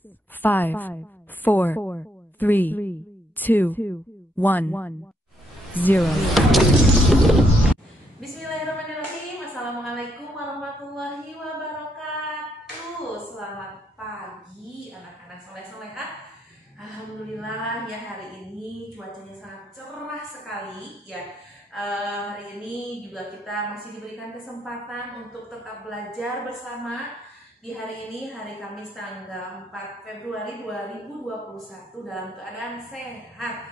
5, 4, 3, 2, 1, 0. Bismillahirrahmanirrahim. Assalamualaikum warahmatullahi wabarakatuh. Selamat pagi anak-anak soleh-solehah. Alhamdulillah ya, hari ini cuacanya sangat cerah sekali ya. Hari ini juga kita masih diberikan kesempatan untuk tetap belajar bersama di hari ini, hari Kamis tanggal 4 Februari 2021 dalam keadaan sehat.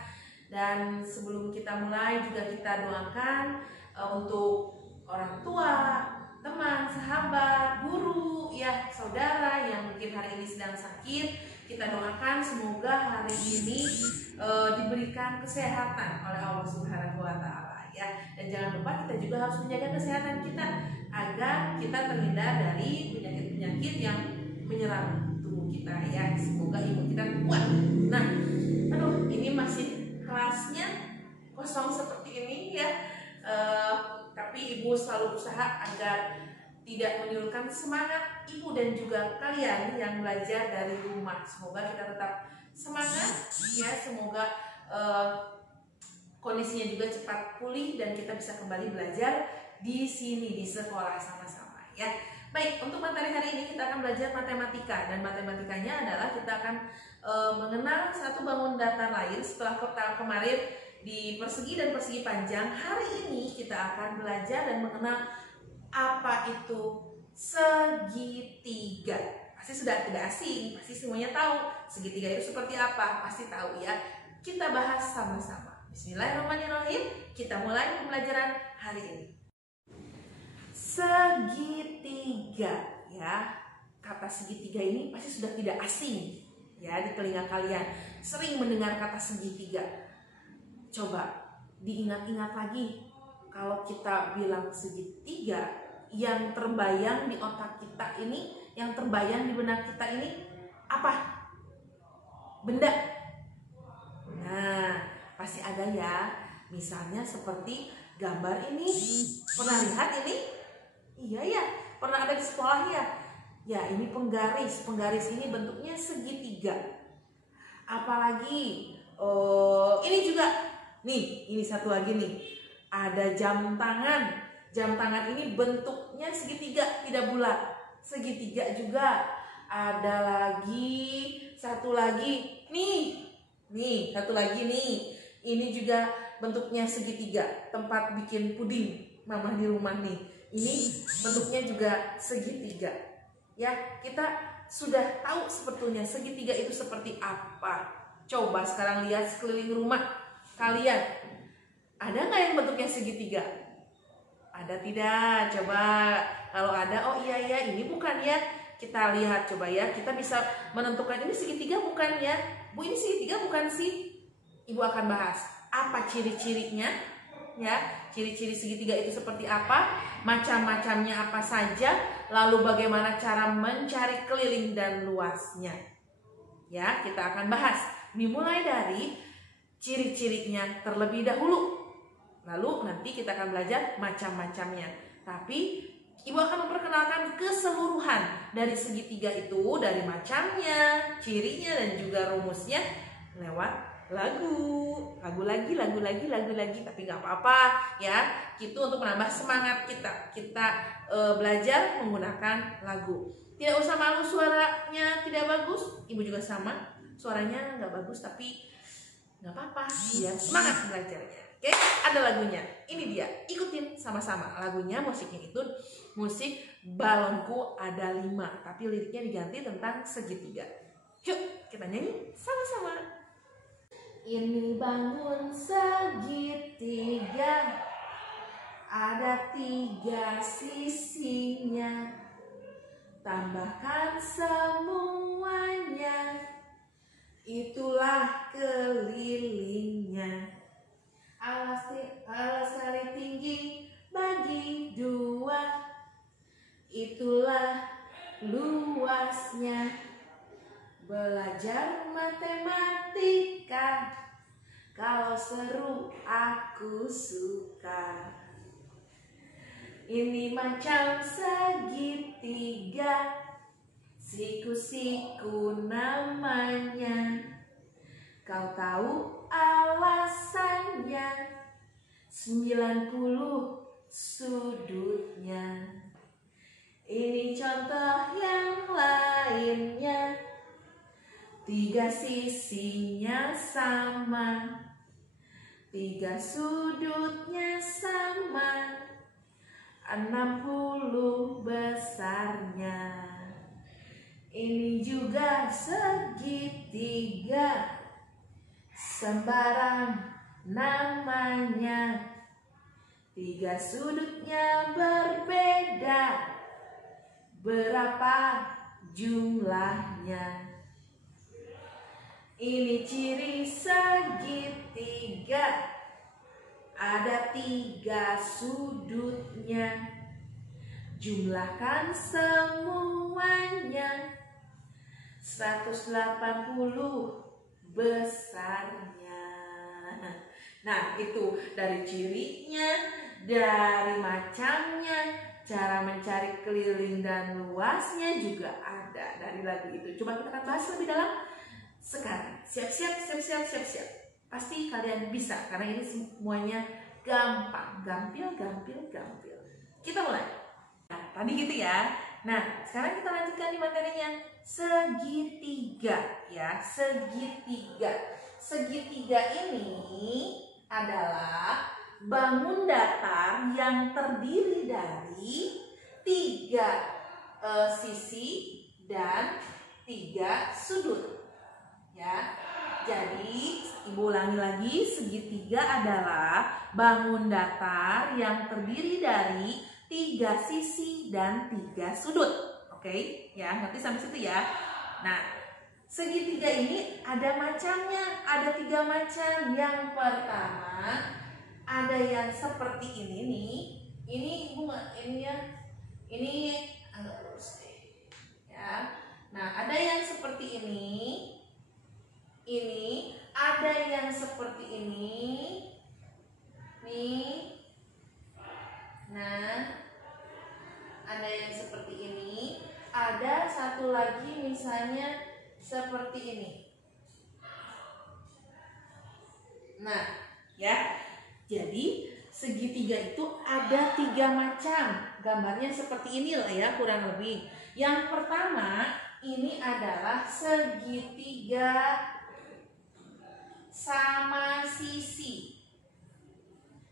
Dan sebelum kita mulai juga kita doakan untuk orang tua, teman, sahabat, guru, ya saudara yang mungkin hari ini sedang sakit. Kita doakan semoga hari ini diberikan kesehatan oleh Allah Subhanahu wa Ta'ala ya. Dan jangan lupa kita juga harus menjaga kesehatan kita agar kita terhindar dari penyakit-penyakit yang menyerang tubuh kita ya. Semoga imun kita kuat. Nah, ini masih kelasnya kosong seperti ini ya. Tapi ibu selalu berusaha agar tidak menyurutkan semangat ibu dan juga kalian yang belajar dari rumah. Semoga kita tetap semangat ya, semoga kondisinya juga cepat pulih dan kita bisa kembali belajar di sini di sekolah sama-sama ya. Baik, untuk materi hari ini kita akan belajar matematika, dan matematikanya adalah kita akan mengenal satu bangun datar lain. Setelah kemarin di persegi dan persegi panjang, hari ini kita akan belajar dan mengenal apa itu segitiga. Pasti sudah tidak asing, pasti semuanya tahu segitiga itu seperti apa, pasti tahu ya. Kita bahas sama-sama. Bismillahirrahmanirrahim. Kita mulai pembelajaran hari ini. Segitiga ya. Kata segitiga ini pasti sudah tidak asing ya di telinga kalian. Sering mendengar kata segitiga. Coba diingat-ingat lagi. Kalau kita bilang segitiga, yang terbayang di otak kita ini, yang terbayang di benak kita ini apa? Benda. Nah, pasti ada ya. Misalnya seperti gambar ini. Pernah lihat ini? Iya ya, pernah ada di sekolah ya. Ya, ini penggaris. Penggaris ini bentuknya segitiga. Apalagi ini juga. Nih, ini satu lagi nih. Ada jam tangan. Jam tangan ini bentuknya segitiga, tidak bulat. Segitiga juga. Ada lagi, satu lagi. Nih, satu lagi nih. Ini juga bentuknya segitiga. Tempat bikin puding mama di rumah nih. Ini bentuknya juga segitiga. Ya, kita sudah tahu sebetulnya segitiga itu seperti apa. Coba sekarang lihat sekeliling rumah kalian. Ada nggak yang bentuknya segitiga? Ada tidak? Coba kalau ada, oh iya ini bukan ya. Kita lihat coba ya. Kita bisa menentukan ini segitiga bukan ya. Bu, ini segitiga bukan sih? Ibu akan bahas apa ciri-cirinya ya. Ciri-ciri segitiga itu seperti apa? Macam-macamnya apa saja? Lalu bagaimana cara mencari keliling dan luasnya? Ya, kita akan bahas. Dimulai dari ciri-cirinya terlebih dahulu. Lalu nanti kita akan belajar macam-macamnya. Tapi ibu akan memperkenalkan keseluruhan dari segitiga itu, dari macamnya, cirinya, dan juga rumusnya lewat lagu lagi. Tapi nggak apa-apa ya. Itu untuk menambah semangat kita. Kita belajar menggunakan lagu. Tidak usah malu suaranya tidak bagus. Ibu juga sama. Suaranya nggak bagus tapi nggak apa-apa ya, semangat belajarnya. Oke, ada lagunya. Ini dia, ikutin sama-sama. Lagunya, musiknya itu musik Balonku Ada 5, tapi liriknya diganti tentang segitiga. Yuk, kita nyanyi sama-sama. Ini bangun segitiga, ada 3 sisinya. Tambahkan semuanya, itulah kelilingnya. Alas tali tinggi bagi 2, itulah luasnya. Belajar matematika, kalau seru aku suka. Ini macam segitiga, Siku-siku namanya. Kau tahu alasannya, 90 sudutnya. Ini contoh yang lainnya, 3 sisinya sama, 3 sudutnya sama, 60 besarnya. Ini juga segitiga, sembarang namanya, 3 sudutnya berbeda, berapa jumlahnya? Ini ciri segitiga, ada 3 sudutnya. Jumlahkan semuanya, 180 besarnya. Nah, itu dari cirinya, dari macamnya, cara mencari keliling dan luasnya juga ada dari lagu itu. Coba kita akan bahas lebih dalam sekarang. Siap-siap. Pasti kalian bisa karena ini semuanya gampang, gampil. Kita mulai. Nah, tadi gitu ya. Nah, sekarang kita lanjutkan di materinya. Segitiga ya, segitiga. Segitiga ini adalah bangun datar yang terdiri dari 3 sisi dan 3 sudut. Ya. Jadi, Ibu ulangi lagi, segitiga adalah bangun datar yang terdiri dari 3 sisi dan 3 sudut. Oke, ya, nanti sampai situ ya. Nah, segitiga ini ada macamnya, ada 3 macam. Yang pertama, ada yang seperti ini nih. Ini Ibu ini ya. Ini agak lurus deh. Ya. Nah, ada yang seperti ini. Ini ada yang seperti ini. Nih. Nah, ada yang seperti ini. Ada satu lagi misalnya seperti ini. Nah, ya. Jadi segitiga itu ada 3 macam. Gambarnya seperti ini lah ya, kurang lebih. Yang pertama, ini adalah segitiga sama sisi.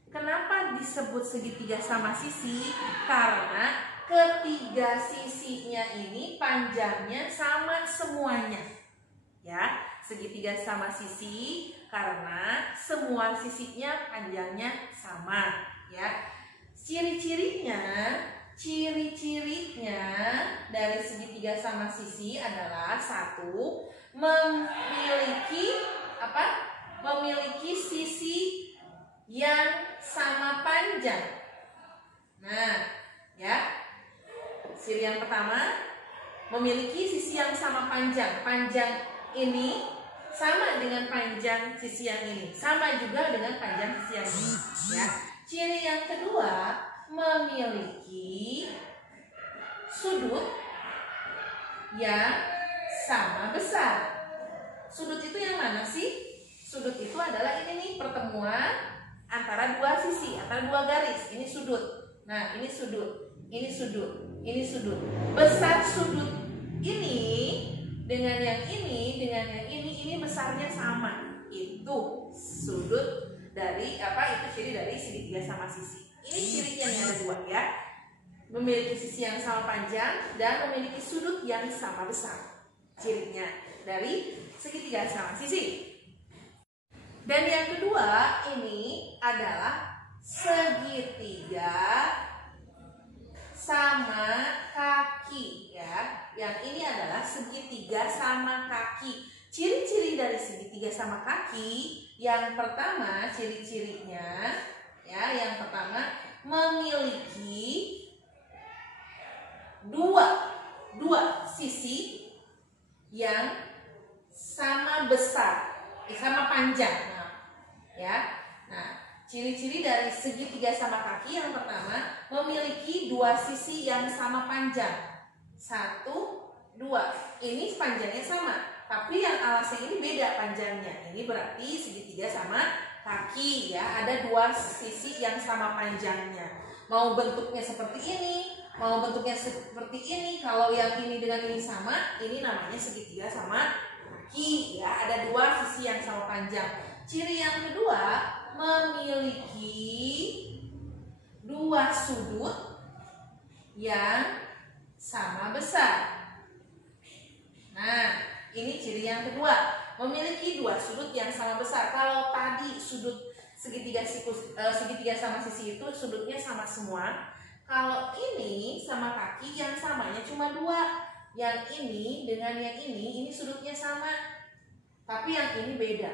Kenapa disebut segitiga sama sisi? Karena ketiga sisinya ini panjangnya sama semuanya. Ya, segitiga sama sisi karena semua sisinya panjangnya sama, ya. Ciri-cirinya dari segitiga sama sisi adalah 1, memiliki apa? Memiliki sisi yang sama panjang. Nah, ya. Ciri yang pertama, memiliki sisi yang sama panjang. Panjang ini sama dengan panjang sisi yang ini. Sama juga dengan panjang sisi yang ini. Ya. Ciri yang kedua, memiliki sudut yang sama besar. Sudut itu yang mana sih? Sudut itu adalah ini nih, pertemuan antara 2 sisi, antara 2 garis. Ini sudut. Nah, ini sudut. Ini sudut. Ini sudut. Besar sudut ini dengan yang ini besarnya sama. Itu sudut dari apa? Itu ciri dari segitiga sama sisi. Ini cirinya yang ada 2 ya. Memiliki sisi yang sama panjang dan memiliki sudut yang sama besar. Cirinya dari segitiga sama sisi. Dan yang kedua ini adalah segitiga sama kaki ya. Yang ini adalah segitiga sama kaki. Ciri-ciri dari segitiga sama kaki, yang pertama ciri-cirinya ya, yang pertama memiliki dua sisi yang sama besar, sama panjang. Ya. Nah, ciri-ciri dari segitiga sama kaki yang pertama memiliki 2 sisi yang sama panjang. 1, 2. Ini panjangnya sama, tapi yang alasnya ini beda panjangnya. Ini berarti segitiga sama kaki ya. Ada 2 sisi yang sama panjangnya. Mau bentuknya seperti ini, mau bentuknya seperti ini. Kalau yang ini dengan ini sama, ini namanya segitiga sama kaki ya. Ada 2 sisi yang sama panjang. Ciri yang kedua, memiliki 2 sudut yang sama besar. Nah, ini ciri yang kedua, memiliki 2 sudut yang sama besar. Kalau tadi sudut segitiga sama sisi itu sudutnya sama semua. Kalau ini sama kaki yang samanya cuma 2. Yang ini dengan yang ini sudutnya sama, tapi yang ini beda.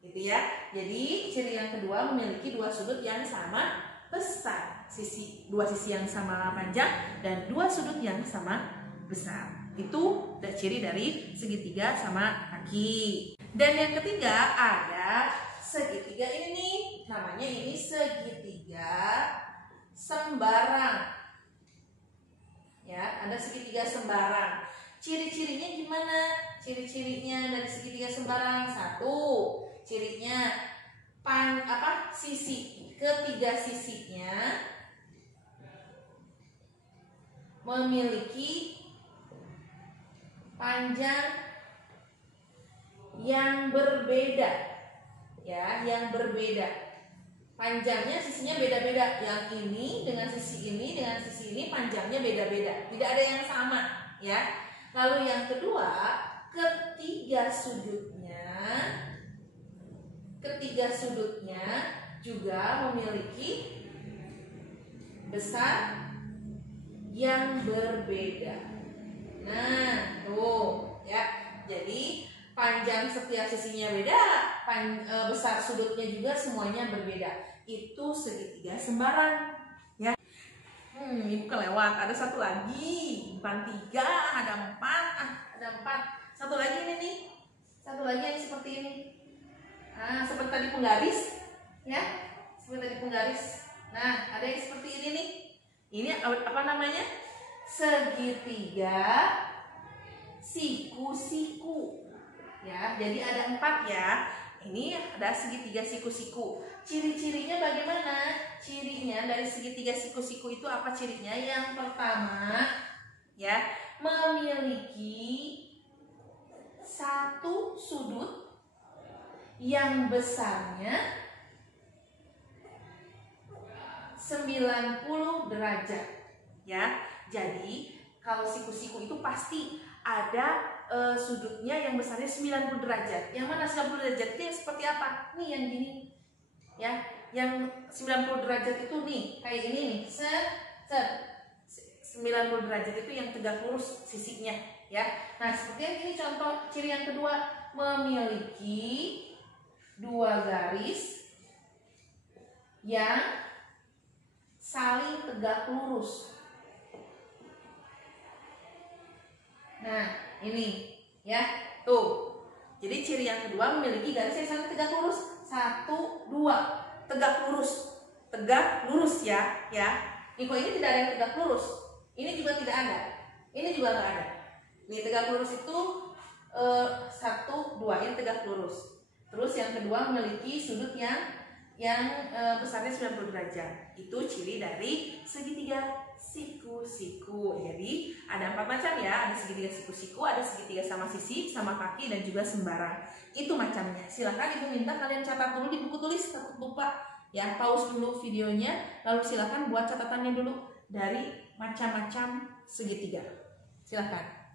Gitu ya. Jadi ciri yang kedua, memiliki 2 sudut yang sama besar. 2 sisi yang sama panjang dan 2 sudut yang sama besar. Itu ciri dari segitiga sama kaki. Dan yang ketiga ada segitiga ini nih, namanya ini segitiga sembarang. Ya, ada segitiga sembarang. Ciri-cirinya gimana? Ciri-cirinya dari segitiga sembarang, 1, cirinya sisi, ketiga sisinya memiliki panjang yang berbeda ya, yang berbeda. Panjangnya sisinya beda-beda. Yang ini dengan sisi ini panjangnya beda-beda. Tidak ada yang sama ya. Lalu yang kedua, ketiga sudutnya juga memiliki besar yang berbeda. Nah, tuh ya. Jadi panjang setiap sisinya beda, besar sudutnya juga semuanya berbeda. Itu segitiga sembarang. Ya. Ibu kelewat. Ada satu lagi, bukan 3, ada 4. Ada 4. Satu lagi ini nih. Satu lagi yang seperti ini. Nah, seperti tadi penggaris, ya. Seperti tadi penggaris. Nah, ada yang seperti ini nih. Ini apa namanya? Segitiga siku-siku. Ya, jadi ada 4 ya. Ini ada segitiga siku-siku. Ciri-cirinya bagaimana? Cirinya dari segitiga siku-siku itu apa cirinya? Yang pertama, ya, memiliki 1 sudut yang besarnya 90 derajat. Ya, jadi kalau siku-siku itu pasti ada sudutnya yang besarnya 90 derajat. Yang mana 90 derajat itu yang seperti apa? Nih yang gini. Ya, yang 90 derajat itu nih, kayak ini nih. 90 derajat itu yang tegak lurus sisinya, ya. Nah, seperti yang ini contoh ciri yang kedua, memiliki 2 garis yang saling tegak lurus. Nah, ini ya, tuh. Jadi ciri yang kedua, memiliki garis yang saling tegak lurus. 1, 2, tegak lurus. Tegak lurus ya, ya. Niko ini tidak ada yang tegak lurus. Ini juga tidak ada. Ini juga nggak ada. Ini tegak lurus itu 1, 2, ini tegak lurus. Terus yang kedua, memiliki sudut yang besarnya 90 derajat. Itu ciri dari segitiga siku-siku. Jadi ada 4 macam ya. Ada segitiga siku-siku, ada segitiga sama sisi, sama kaki, dan juga sembarang. Itu macamnya. Silahkan ibu minta kalian catat dulu di buku tulis, takut lupa. Ya, pause dulu videonya, lalu silahkan buat catatannya dulu dari macam-macam segitiga. Silahkan.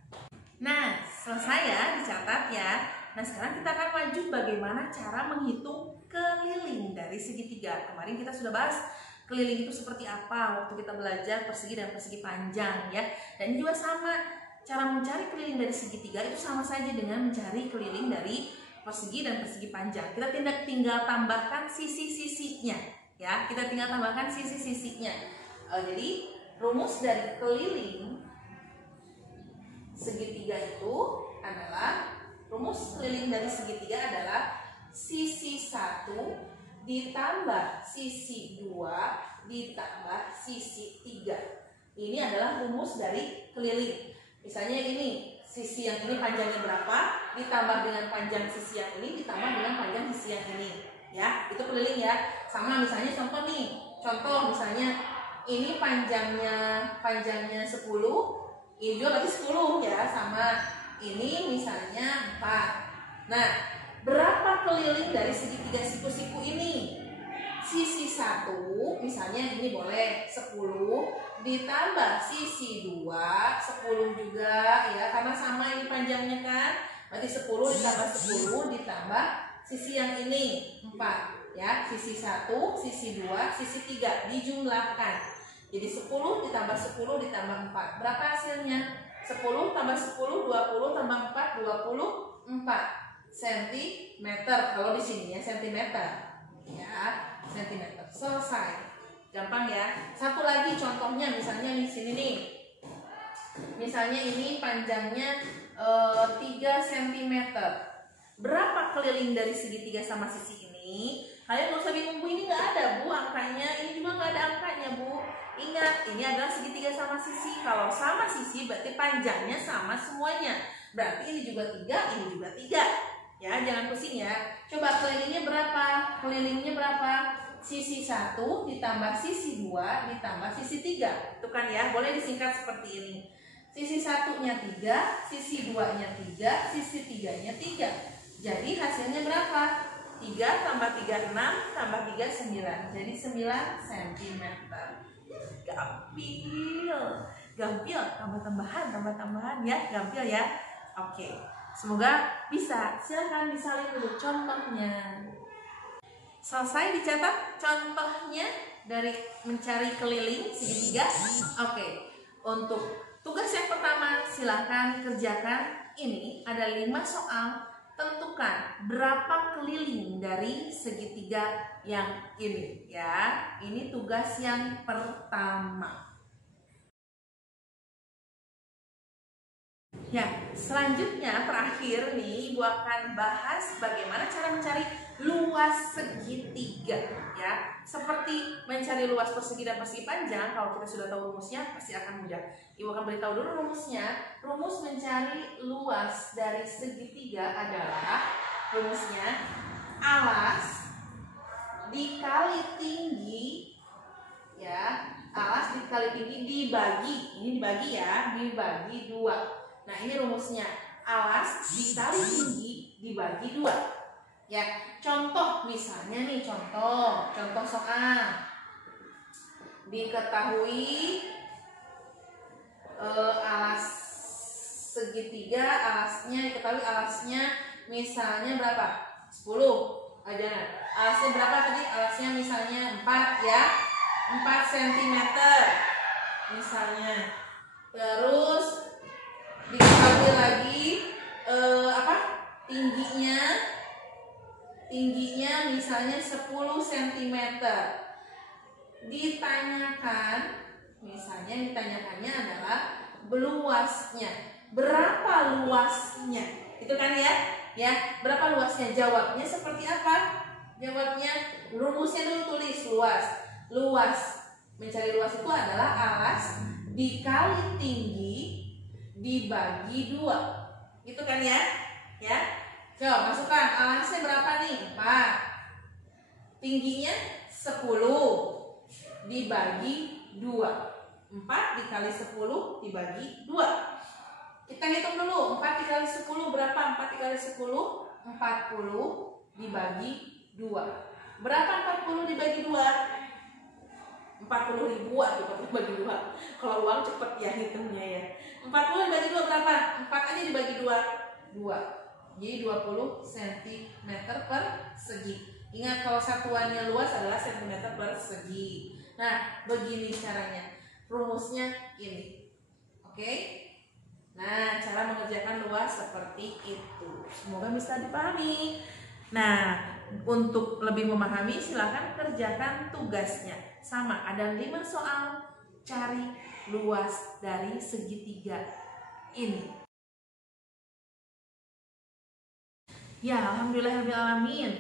Nah, selesai ya dicatat ya. Nah, sekarang kita akan maju bagaimana cara menghitung keliling dari segitiga. Kemarin kita sudah bahas keliling itu seperti apa waktu kita belajar persegi dan persegi panjang ya. Dan juga sama, cara mencari keliling dari segitiga itu sama saja dengan mencari keliling dari persegi dan persegi panjang. Kita tinggal tambahkan sisi-sisinya ya. Kita tinggal tambahkan sisi-sisinya. Jadi rumus dari keliling segitiga itu adalah, rumus keliling dari segitiga adalah sisi 1 ditambah sisi 2 ditambah sisi 3. Ini adalah rumus dari keliling. Misalnya ini, sisi yang ini panjangnya berapa, ditambah dengan panjang sisi yang ini, ditambah dengan panjang sisi yang ini. Ya, itu keliling ya. Sama misalnya contoh nih. Contoh misalnya ini panjangnya 10, ini juga berarti 10 ya, sama ini misalnya 4. Nah, berapa keliling dari segitiga siku-siku ini? Sisi 1 misalnya ini boleh 10 ditambah sisi 2 10 juga ya, karena sama ini panjangnya kan. Berarti 10 ditambah 10 ditambah sisi yang ini 4 ya, sisi 1, sisi 2, sisi 3 dijumlahkan. Jadi 10 ditambah 10 ditambah 4. Berapa hasilnya? 10 tambah 10 20 tambah 4 24 cm. Kalau di sini ya centimeter. Ya, centimeter. Selesai. Gampang ya. Satu lagi contohnya misalnya di sini nih. Misalnya ini panjangnya 3 cm. Berapa keliling dari segitiga sama sisi ini? Kalian gak usah bingung, Bu, ini nggak ada, Bu, angkanya. Ini juga nggak ada angkanya, Bu. Ingat, ini adalah segitiga sama sisi. Kalau sama sisi berarti panjangnya sama semuanya. Berarti ini juga 3, ini juga 3. Ya, jangan pusing ya. Coba kelilingnya berapa? Kelilingnya berapa? Sisi 1 ditambah sisi 2 ditambah sisi 3. Itu kan ya, boleh disingkat seperti ini. Sisi 1-nya 3, sisi 2-nya 3, sisi 3-nya 3. Jadi hasilnya berapa? 3 tambah 3 6 tambah 3 9. Jadi 9 cm. Gampil, tambah-tambahan ya, gampil ya. Oke. Semoga bisa. Silakan disalin dulu contohnya. Selesai dicatat contohnya dari mencari keliling segitiga. Oke. Untuk tugas yang pertama silakan kerjakan. Ini ada 5 soal. Tentukan berapa keliling dari segitiga yang ini ya. Ini tugas yang pertama. Ya, selanjutnya terakhir nih Ibu akan bahas bagaimana cara mencari luas segitiga ya. Seperti mencari luas persegi dan persegi panjang, kalau kita sudah tahu rumusnya pasti akan mudah. Ibu akan beritahu dulu rumusnya. Rumus mencari luas dari segitiga adalah rumusnya alas dikali tinggi ya. Alas dikali tinggi dibagi, ini dibagi ya, dibagi 2. Nah, ini rumusnya alas dikali tinggi dibagi 2. Ya, contoh misalnya nih, contoh soal. Diketahui alas segitiga, alasnya misalnya berapa? 10. Jangan. Alasnya berapa tadi? Alasnya misalnya 4 ya. 4 cm misalnya. Terus diketahui lagi tingginya misalnya 10 cm. Ditanyakannya adalah luasnya. Berapa luasnya? Itu kan ya? Ya, berapa luasnya? Jawabnya seperti apa? Jawabnya rumusnya dulu tulis luas. Mencari luas itu adalah alas dikali tinggi dibagi 2. Gitu kan ya? Ya. Coba masukkan alasnya berapa nih? 4. Tingginya 10 dibagi 2. 4 dikali 10 dibagi 2. Kita hitung dulu. 4 dikali 10 berapa? 4 dikali 10 40 dibagi 2. Berapa 40 dibagi 2? 40 ribu dibagi 2. Kalau uang cepet ya hitungnya ya. 40 dibagi 2 berapa? 4 aja dibagi 2. Jadi 20 cm persegi. Ingat kalau satuannya luas adalah cm persegi. Nah, begini caranya. Rumusnya ini. Oke? Nah, cara mengerjakan luas seperti itu. Semoga bisa dipahami. Nah, untuk lebih memahami silakan kerjakan tugasnya. Sama, ada 5 soal. Cari luas dari segitiga ini. Ya, alhamdulillahirrahmanirrahim.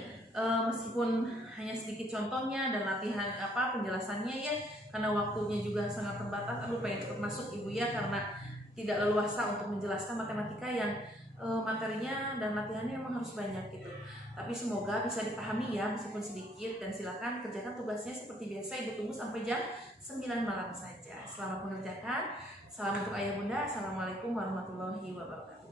Meskipun hanya sedikit contohnya dan latihan penjelasannya ya, karena waktunya juga sangat terbatas. Aduh, pengen cepat masuk Ibu ya, karena tidak leluasa untuk menjelaskan matematika yang materinya dan latihannya memang harus banyak gitu. Tapi semoga bisa dipahami ya meskipun sedikit, dan silakan kerjakan tugasnya seperti biasa. Ibu tunggu sampai jam 9 malam saja. Selamat mengerjakan. Salam untuk ayah bunda. Assalamualaikum warahmatullahi wabarakatuh.